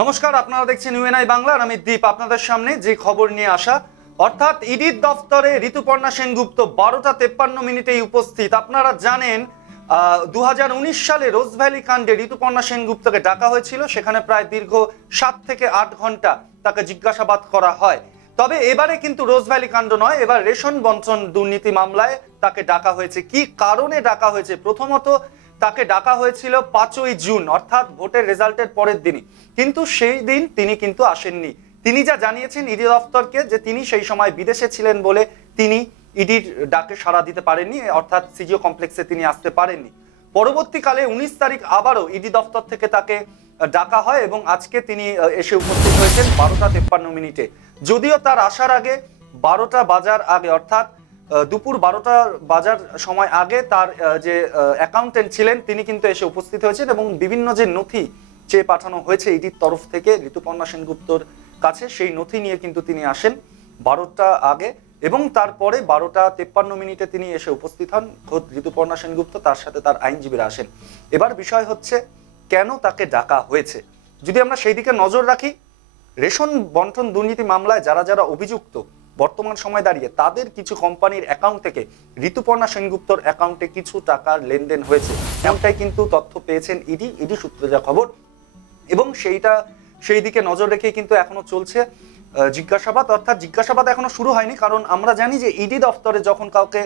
নমস্কার, আপনারা দেখছেন ইউএনআই বাংলা আর আমি দীপ আপনাদের সামনে যে খবর নিয়ে আসা, অর্থাৎ ইডির দফতরে ঋতুপর্ণা সেনগুপ্ত 12:53 উপস্থিত। আপনারা জানেন 2019 সালে রোজভ্যালি কাণ্ডে ঋতুপর্ণা সেনগুপ্তকে ডাকা হয়েছিল, সেখানে প্রায় দীর্ঘ 7 থেকে 8 ঘন্টা তাকে জিজ্ঞাসাবাদ করা হয়। তবে এবারে কিন্তু রোজভ্যালি কাণ্ড নয়, এবার রেশন বন্টন দুর্নীতি মামলায় তাকে ডাকা হয়েছে। কি কারণে ডাকা হয়েছে? প্রথমত তাকে ডাকা হয়েছিল 5ই জুন, অর্থাৎ ভোটের রেজাল্টের পরের দিনই, কিন্তু সেই দিন তিনি কিন্তু আসেননি। তিনি যা জানিয়েছেন ইডি দফতরকে যে তিনি সেই সময় বিদেশে ছিলেন বলে তিনি ইডির ডাকে সাড়া দিতে পারেননি, অর্থাৎ সিজিও কমপ্লেক্সে তিনি আসতে পারেননি। পরবর্তীকালে 19 তারিখ আবারও ইডি দফতর থেকে তাকে ডাকা হয় এবং আজকে তিনি এসে উপস্থিত হয়েছেন 12:53। যদিও তার আসার আগে 12টা বাজার আগে, অর্থাৎ দুপুর 12টা বাজার সময় আগে তার যে অ্যাকাউন্টেন্ট ছিলেন তিনি কিন্তু এসে উপস্থিত হয়েছেন এবং বিভিন্ন যে নথি চেয়ে পাঠানো হয়েছে ইডির তরফ থেকে ঋতুপর্ণা সেনগুপ্তর কাছে, সেই নথি নিয়ে কিন্তু তিনি আসেন 12টা আগে এবং তারপরে 12:53 তিনি এসে উপস্থিত হন। খোদ ঋতুপর্ণা সেনগুপ্ত, তার সাথে তার আইনজীবীরা আসেন। এবার বিষয় হচ্ছে কেন তাকে ডাকা হয়েছে। যদি আমরা সেই দিকে নজর রাখি, রেশন বন্টন দুর্নীতি মামলায় যারা যারা অভিযুক্ত বর্তমান সময় দাঁড়িয়ে, তাদের কিছু কোম্পানির অ্যাকাউন্ট থেকে ঋতুপর্ণা সেনগুপ্তর অ্যাকাউন্টে কিছু টাকার লেনদেন হয়েছে, এমনটাই কিন্তু তথ্য পেয়েছেন ইডি সূত্রে যা খবর। এবং সেই দিকে নজর রেখে কিন্তু এখনো চলছে জিজ্ঞাসাবাদ, অর্থাৎ জিজ্ঞাসাবাদ এখনো শুরু হয়নি, কারণ আমরা জানি যে ইডি দফতরে যখন কাউকে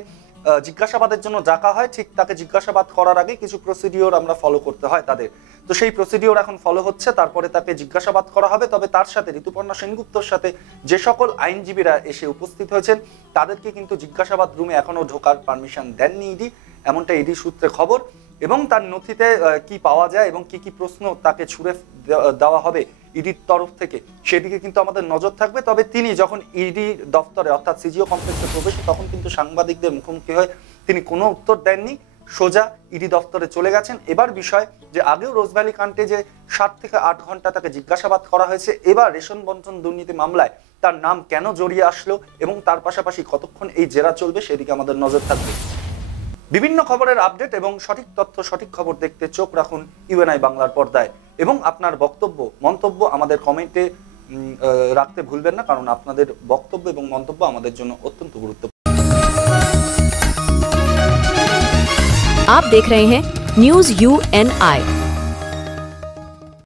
জিজ্ঞাসাবাদের জন্য ডাকা হয়, ঠিক তাকে জিজ্ঞাসাবাদ করার আগে কিছু প্রসিডিওর আমরা ফলো করতে হয় তাদের। তো সেই প্রসিডিওর এখন ফলো হচ্ছে, তারপরে তাকে জিজ্ঞাসাবাদ করা হবে। তবে তার সাথে ঋতুপর্ণা সেনগুপ্তর সাথে যে সকল আইনজীবীরা এসে উপস্থিত হয়েছেন তাদেরকে কিন্তু জিজ্ঞাসাবাদ রুমে এখনো ঢোকার পারমিশন দেননি ইডি, এমনটা ইডি সূত্রে খবর। এবং তার নথিতে কি পাওয়া যায় এবং কি কি প্রশ্ন তাকে ছুড়ে দেওয়া হবে ইডির তরফ থেকে, সেদিকে কিন্তু আমাদের নজর থাকবে। তবে তিনি যখন ইডি দফতরে অর্থাৎ সিজিও কমপ্লেক্সে প্রবেশে, তখন কিন্তু সাংবাদিকদের মুখোমুখি হয়ে তিনি কোনো উত্তর দেননি, সোজা ইডি দফতরে চলে গেছেন। এবার বিষয় যে আগেও রোজভ্যালি কাণ্ডে যে 7 থেকে 8 ঘন্টা তাকে জিজ্ঞাসাবাদ করা হয়েছে, এবার রেশন বন্টন দুর্নীতি মামলায় তার নাম কেন জড়িয়ে আসলো এবং তার পাশাপাশি কতক্ষণ এই জেরা চলবে সেদিকে আমাদের নজর থাকবে। বিভিন্ন খবরের আপডেট এবং সঠিক তথ্য, সঠিক খবর দেখতে চোখ রাখুন ইউএনআই বাংলার পর্দায়। এবং আপনার বক্তব্য, মন্তব্য আমাদের কমেন্টে রাখতে ভুলবেন না, কারণ আপনাদের বক্তব্য এবং মন্তব্য আমাদের জন্য অত্যন্ত গুরুত্বপূর্ণ। आप देख रहे हैं न्यूज़ UNI।